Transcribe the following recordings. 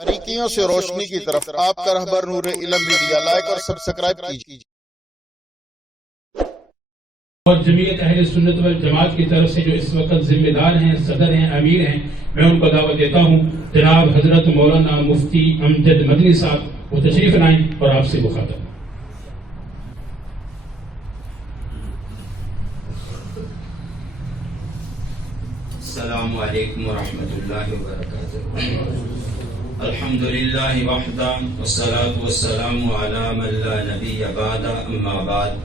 باریکیوں سے روشنی کی طرف آپ کا رہبر نور علم میڈیا لائک اور سبسکرائب کیجیے۔ اور جمعیت اہل سنت والجماعت کی طرف سے جو اس وقت ذمہ دار ہیں، صدر ہیں، امیر ہیں، میں ان کو دعوت دیتا ہوں جناب حضرت مولانا مفتی امجد مدنی صاحب وہ تشریف لائیں اور آپ سے مخاطب۔ السلام علیکم ورحمۃ اللہ وبرکاتہ۔ الحمدللہ وحدہ والصلاة والسلام علی من لا نبی بعد، اما بعد،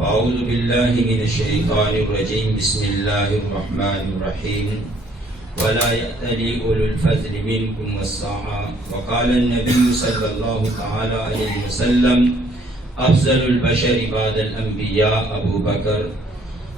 اعوذ باللہ من الشیطان الرجیم، بسم اللہ الرحمن الرحیم، ولا یأتلی اولو الفضل منکم والسعہ، وقال النبی صلی اللہ تعالی علیہ وسلم افضل البشر بعد الانبیاء ابو بکر،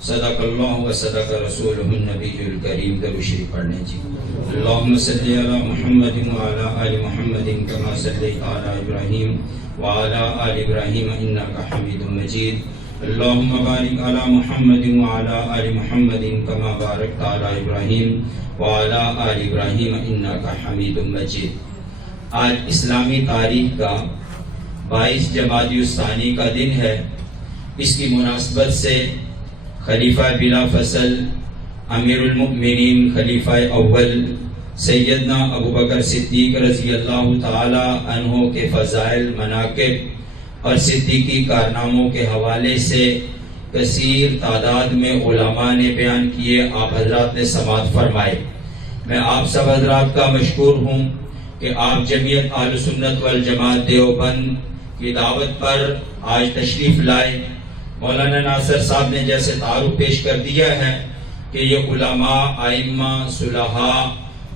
صدق اللہ و صدق رسولہ النبی الکریم۔ درود شریف پڑھنے جی۔ اللہم صلی علی محمد وعلی آل محمد کما صلیت علی ابراہیم وعلی آل ابراہیم انک حمید مجید۔ اللہم بارک علی محمد وعلی آل محمد کما بارکت علی ابراہیم وعلی آل ابراہیم انک حمید مجید۔ آج اسلامی تاریخ کا 22 جمادی الثانی کا دن ہے۔ اس کی مناسبت سے خلیفہ بلا فصل امیر المؤمنین خلیفہ اول سیدنا ابو بکر صدیق رضی اللہ تعالی عنہ کے فضائل، مناقب اور صدیقی کارناموں کے حوالے سے کثیر تعداد میں علماء نے بیان کیے، آپ حضرات نے سماعت فرمائے۔ میں آپ سب حضرات کا مشکور ہوں کہ آپ جمعیت اہل سنت والجماعت دیوبند کی دعوت پر آج تشریف لائے۔ مولانا ناصر صاحب نے جیسے تعارف پیش کر دیا ہے کہ یہ علماء، ائمہ، صلحاء،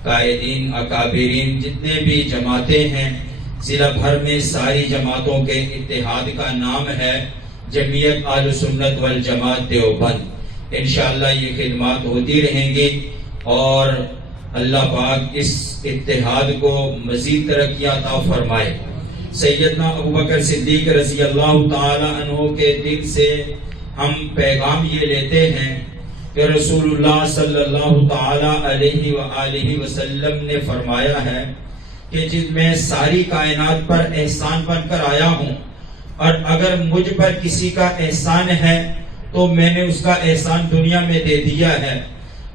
قائدین، اکابرین جتنے بھی جماعتیں ہیں، ضلع بھر میں ساری جماعتوں کے اتحاد کا نام ہے جمعیت اہل سنت والجماعت دیوبند۔ انشاءاللہ یہ خدمات ہوتی رہیں گی اور اللہ پاک اس اتحاد کو مزید ترقی عطا فرمائے۔ سیدنا ابو بکر صدیق رضی اللہ تعالی عنہ کے دل سے ہم پیغام یہ لیتے ہیں کہ رسول اللہ صلی اللہ تعالی علیہ وآلہ وسلم نے فرمایا ہے کہ جس میں ساری کائنات پر احسان بن کر آیا ہوں، اور اگر مجھ پر کسی کا احسان ہے تو میں نے اس کا احسان دنیا میں دے دیا ہے۔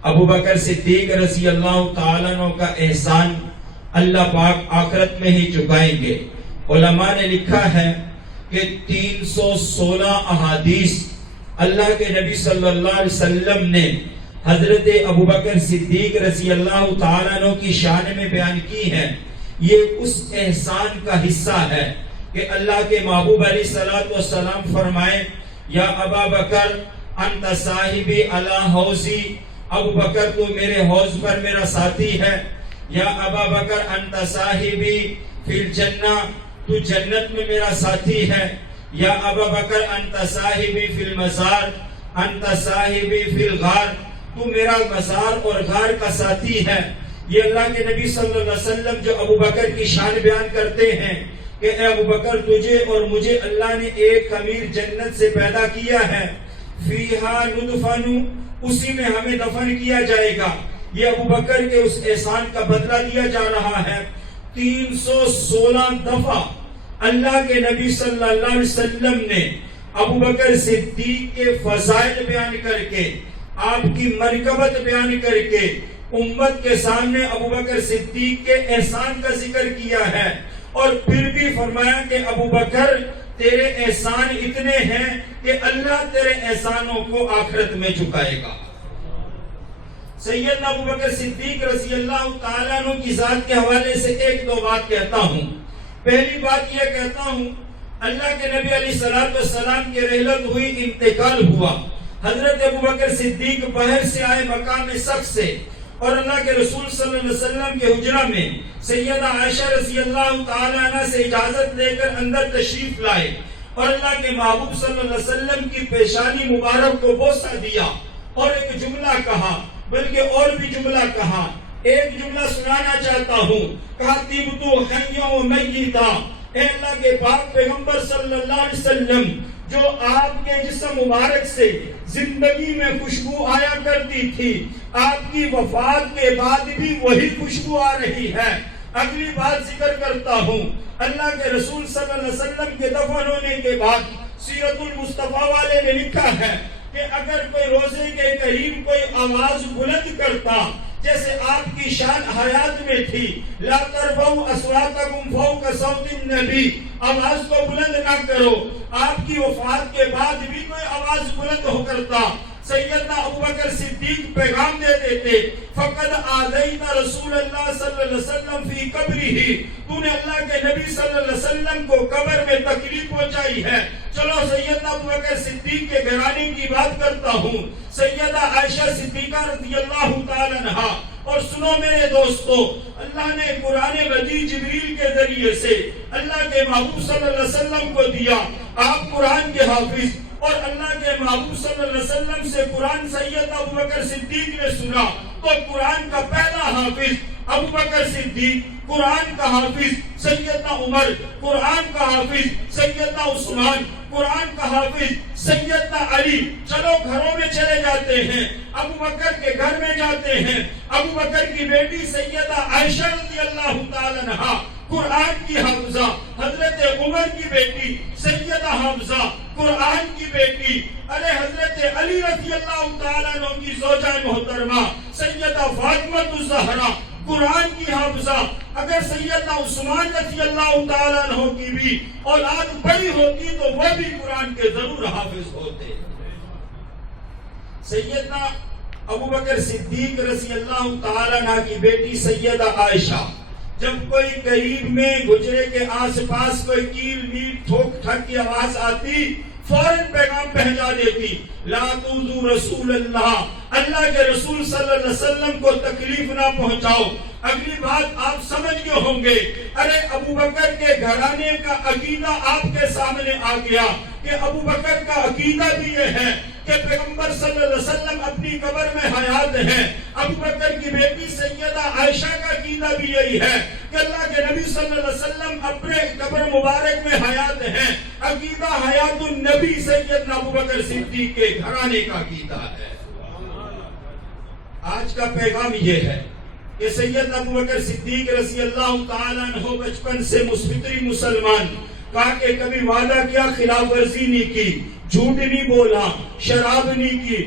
ابو بکر صدیق رضی اللہ تعالی عنہ کا احسان اللہ پاک آخرت میں ہی چکائیں گے۔ علماء نے لکھا ہے کہ 316 احادیث اللہ کے نبی صلی اللہ علیہ وسلم نے حضرت ابو بکر صدیق رضی اللہ تعالیٰ عنہ کی شان میں بیان کی ہے۔ یہ اس احسان کا حصہ ہے کہ اللہ کے محبوب علیہ السلام فرمائے، یا ابا بکر انت صاحبی علی حوضی، ابو بکر تو میرے حوض پر میرا ساتھی ہے۔ یا ابا بکر انت صاحبی فی الجنہ، تو جنت میں میرا ساتھی ہے۔ یا ابا بکر انت صاحبی فی المزار، انت صاحبی فی الغار، تو میرا مزار اور غار کا ساتھی ہے۔ یہ اللہ کے نبی صلی اللہ علیہ وسلم جو ابو بکر کی شان بیان کرتے ہیں کہ اے ابو بکر، تجھے اور مجھے اللہ نے ایک خمیر جنت سے پیدا کیا ہے، فیہا ندفن، اسی میں ہمیں دفن کیا جائے گا۔ یہ ابو بکر کے اس احسان کا بدلہ دیا جا رہا ہے۔ 316 دفعہ اللہ کے نبی صلی اللہ علیہ وسلم نے ابو بکر صدیق کے فضائل بیان کر کے، آپ کی مرکبت بیان کر کے امت کے سامنے ابو بکر صدیق کے احسان کا ذکر کیا ہے، اور پھر بھی فرمایا کہ ابو بکر تیرے احسان اتنے ہیں کہ اللہ تیرے احسانوں کو آخرت میں چکائے گا۔ سیدنا ابو بکر صدیق رضی اللہ تعالیٰ عنہ کی ذات کے حوالے سے ایک دو بات کہتا ہوں۔ پہلی بات یہ کہتا ہوں، اللہ کے نبی علیہ السلام کی رحلت ہوئی، انتقال ہوا، حضرت ابو بکر صدیق باہر سے آئے مقام سخت سے، اور اللہ کے رسول صلی اللہ علیہ وسلم کے حجرہ میں سیدہ عائشہ رضی اللہ تعالیٰ عنہ سے اجازت لے کر اندر تشریف لائے، اور اللہ کے محبوب صلی اللہ علیہ وسلم کی پیشانی مبارک کو بوسہ دیا، اور ایک جملہ کہا، بلکہ اور بھی جملہ کہا۔ ایک جملہ سنانا چاہتا ہوں، کہا طیبتو حیا و میتا، اے اللہ کے پاک پیغمبر صلی اللہ علیہ وسلم، جو آپ کے جسم مبارک سے زندگی میں خوشبو آیا کرتی تھی، آپ کی وفات کے بعد بھی وہی خوشبو آ رہی ہے۔ اگلی بات ذکر کرتا ہوں، اللہ کے رسول صلی اللہ علیہ وسلم کے دفن ہونے کے بعد سیرت المصطفیٰ والے نے لکھا ہے کہ اگر کوئی روزے کے قریب کوئی آواز بلند کرتا، جیسے آپ کی شان حیات میں تھی، لا ترفعوا اصواتکم فوق صوت النبی، آواز کو بلند نہ کرو، آپ کی وفات کے بعد بھی کوئی آواز بلند ہو کرتا، سیدنا ابوبکر صدیق پیغام دے دیتے، فقد آذیت رسول اللہ صلی اللہ علیہ وسلم فی قبرہ، تو نے اللہ کے نبی صلی اللہ علیہ وسلم کو قبر میں تکلیف پہنچائی ہے۔ چلو سیدنا ابوبکر صدیق کے گھرانے کی بات کرتا ہوں، سیدہ عائشہ صدیقہ رضی اللہ تعالی عنہا۔ اور سنو میرے دوستو، اللہ نے قرآن مجید جبریل کے ذریعے سے اللہ کے محبوب صلی اللہ علیہ وسلم کو دیا، آپ قرآن کے حافظ، اور اللہ کے محبوب صلی اللہ علیہ وسلم سے قرآن سیدنا ابوبکر صدیق نے سنا، تو قرآن کا پہلا حافظ ابوبکر صدیق، قرآن کا حافظ سیدنا عمر، قرآن کا حافظ سیدنا عثمان، قرآن کا حافظ سیدنا علی۔ چلو گھروں میں چلے جاتے ہیں، ابوبکر کے گھر میں جاتے ہیں، ابوبکر کی بیٹی سیدہ عائشہ رضی اللہ تعالی عنہا قرآن کی حافظہ، حضرت عمر کی بیٹی سیدہ حافظہ قرآن کی بیٹی، ارے حضرت علی رضی اللہ تعالیٰ عنہ کی زوجہ محترمہ سیدہ فاطمہ الزہرا قرآن کی حافظہ۔ اگر سیدنا عثمان رضی اللہ تعالیٰ عنہ کی بھی اولاد بڑی ہوتی تو وہ بھی قرآن کے ضرور حافظ ہوتے۔ سیدنا ابوبکر صدیق رضی اللہ تعالیٰ عنہ کی بیٹی سیدہ عائشہ، جب کوئی قریب میں گجرے کے آس پاس کوئی کیل میل ٹھوک ٹھک کی آواز آتی، فوراً پیغام پہنچا دیتی، لا تؤذوا رسول اللہ، اللہ کے رسول صلی اللہ علیہ وسلم کو تکلیف نہ پہنچاؤ۔ اگلی بات آپ سمجھ گئے ہوں گے، ارے ابوبکر کے گھرانے کا عقیدہ آپ کے سامنے آ گیا کہ ابوبکر کا عقیدہ بھی یہ ہے کہ پیغمبر صلی اللہ علیہ وسلم اپنی قبر میں حیات ہیں۔ ابوبکر کی بیٹی سیدہ عائشہ کا عقیدہ بھی یہی ہے کہ اللہ کے نبی صلی اللہ علیہ وسلم اپنے قبر مبارک میں حیات ہیں۔ عقیدہ حیات النبی سیدنا ابوبکر صدیق کے گھرانے کا عقیدہ ہے۔ آج کا پیغام یہ ہے کہ سیدنا ابوبکر صدیق رضی اللہ تعالیٰ عنہ بچپن سے فطری مسلمان، کہا کہ کبھی وعدہ کیا خلاف ورزی نہیں کی، جھوٹ نہیں بولا، شراب نہیں کی،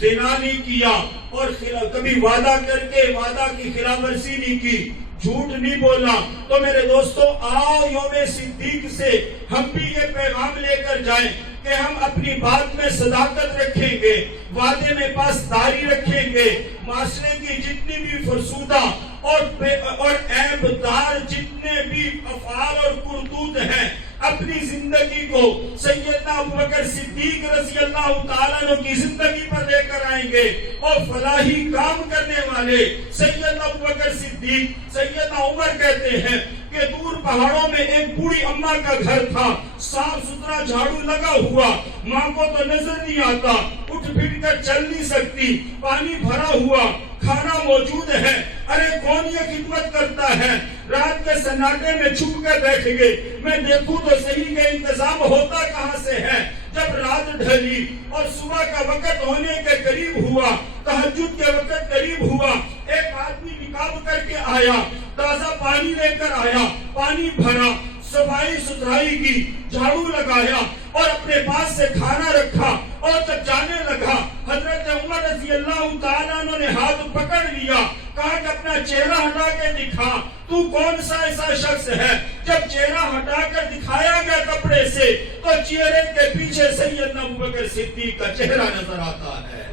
زنا نہیں کیا، اور کبھی وعدہ کر کے وعدہ کی خلاف ورزی نہیں کی، جھوٹ نہیں بولا۔ تو میرے دوستو، آؤ یوم صدیق سے ہم بھی یہ پیغام لے کر جائیں کہ ہم اپنی بات میں صداقت رکھیں گے، وعدے میں پاسداری رکھیں گے، معاشرے کی جتنی بھی فرسودہ اور عیب دار جتنے بھی افعال اور کرتوت ہیں، اپنی زندگی کو سیدنا ابوبکر صدیق رضی اللہ تعالیٰ عنہ کی زندگی پر لے کر آئیں گے، اور فلاحی کام کرنے والے سیدنا ابوبکر صدیق، سیدنا عمر کہتے ہیں کہ دور پہاڑوں میں ایک بوڑھی اماں کا گھر تھا، صاف ستھرا جھاڑو لگا ہوا، ماں کو تو نظر نہیں آتا، اٹھ پھر کر چل نہیں سکتی، پانی بھرا ہوا، کھانا موجود ہے، ارے کون یہ خدمت کرتا ہے؟ رات کے سناٹے میں چھپ کر بیٹھ گئے، میں دیکھوں تو صحیح کا انتظام ہوتا کہاں سے ہے؟ جب رات ڈھلی اور صبح کا وقت ہونے کے قریب ہوا، تہجد کے وقت قریب ہوا، ایک آدمی نقاب کر کے آیا، تازہ پانی لے کر آیا، پانی بھرا، صفائی ستھرائی کی، جھاڑو لگایا اور اپنے پاس سے کھانا رکھا، اور جب جانے لگا حضرت عمر رضی اللہ تعالیٰ عنہ نے ہاتھ پکڑ لیا، کہا کہ اپنا چہرہ ہٹا کے دکھا، تو کون سا ایسا شخص ہے؟ جب چہرہ ہٹا کر دکھایا گیا کپڑے سے تو چہرے کے پیچھے سیدنا ابوبکر صدیق کا چہرہ نظر آتا ہے۔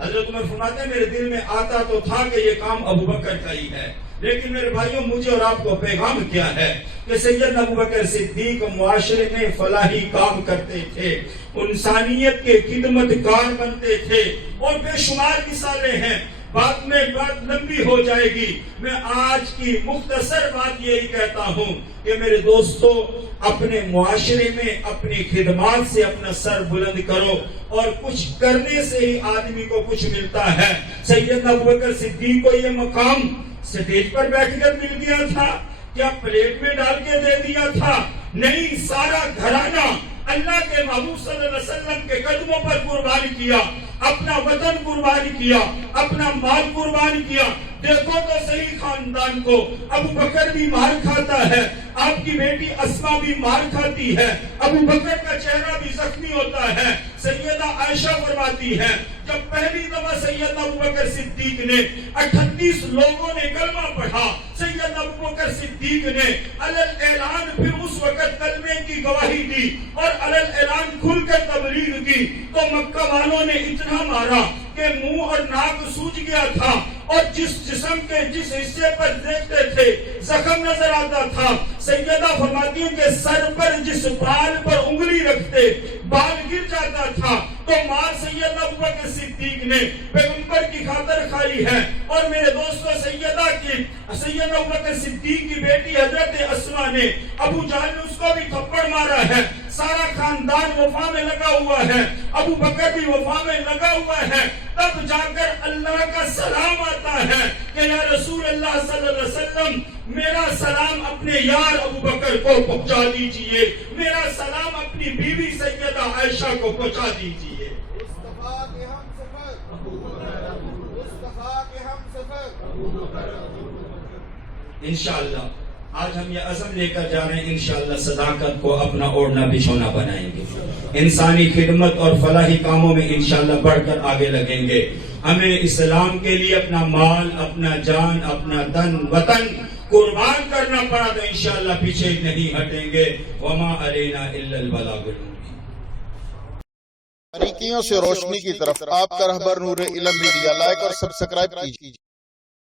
حضرت عمر فرماتے ہیں میرے دل میں آتا تو تھا کہ یہ کام ابوبکر کا ہی ہے، لیکن میرے بھائیوں مجھے اور آپ کو پیغام کیا ہے کہ سیدنا ابوبکر صدیق معاشرے میں فلاحی کام کرتے تھے، انسانیت کے خدمت کار بنتے تھے، اور بے شمار مثالیں ہیں، بات میں بات لمبی ہو جائے گی۔ میں آج کی مختصر بات یہی کہتا ہوں کہ میرے دوستو، اپنے معاشرے میں اپنی خدمات سے اپنا سر بلند کرو، اور کچھ کرنے سے ہی آدمی کو کچھ ملتا ہے۔ سیدنا ابوبکر صدیق کو یہ مقام سٹیج پر بیٹھ کر مل گیا تھا؟ کیا پلیٹ میں ڈال کے دے دیا تھا؟ نہیں، سارا گھرانہ اللہ کے محبوب صلی اللہ علیہ وسلم کے قدموں پر قربان کیا، اپنا وطن قربان کیا، اپنا مال قربان کیا۔ دیکھو تو صحیح خاندان کو، ابو بکر بھی مار کھاتا ہے، آپ کی بیٹی اسما بھی مار کھاتی ہے، ابو بکر کا چہرہ بھی زخمی ہوتا ہے۔ سیدہ عائشہ فرماتی ہے جب پہلی دفعہ سیدنا ابو بکر صدیق نے 38 لوگوں نے کلمہ پڑھا، سیدنا ابو بکر صدیق نے علل اعلان پھر اس وقت کلمے کی گواہی دی اور علل اعلان کھل کر تبلیغ کی، تو مکہ والوں نے اتنا مارا کہ منہ اور ناک سوج گیا تھا، اور جس جسم کے جس حصے پر دیکھتے تھے زخم نظر آتا تھا۔ سیدہ فرماتی ہیں کہ سر پر جس بال پر انگلی رکھتے بال گر جاتا تھا، تو ماں سیدہ ابو بکر صدیق نے پیغمبر کی خاطر کھائی ہے۔ اور میرے دوستو، سیدہ ابو بکر صدیق کی بیٹی حضرت اسما نے ابو جہل نے اس کو بھی تھپڑ مارا ہے۔ سارا خاندان وفا میں لگا ہوا ہے، ابو بکر بھی وفا میں لگا ہوا ہے۔ تب جا کر اللہ کا سلام آتا ہے کہ یا رسول اللہ صلی اللہ علیہ وسلم، میرا سلام اپنے یار ابو بکر کو پہنچا دیجئے، میرا سلام اپنی بیوی سیدہ عائشہ کو پہنچا دیجئے۔ انشاءاللہ آج ہم یہ عزم لے کر جا رہے ہیں، انشاءاللہ صداقت کو اپنا اوڑھنا بچھونا بنائیں گے، انسانی خدمت اور فلاحی کاموں میں انشاءاللہ بڑھ کر آگے لگیں گے۔ ہمیں اسلام کے لیے اپنا مال، اپنا جان، اپنا تن، وطن قربان کرنا پڑا تو انشاءاللہ پیچھے نہیں ہٹیں گے۔ وما علینا الا البلاغ المبین۔ باریکیوں سے روشنی کی طرف آپ کا رہبر نور علم میڈیا، لائک اور سبسکرائب کیجیے۔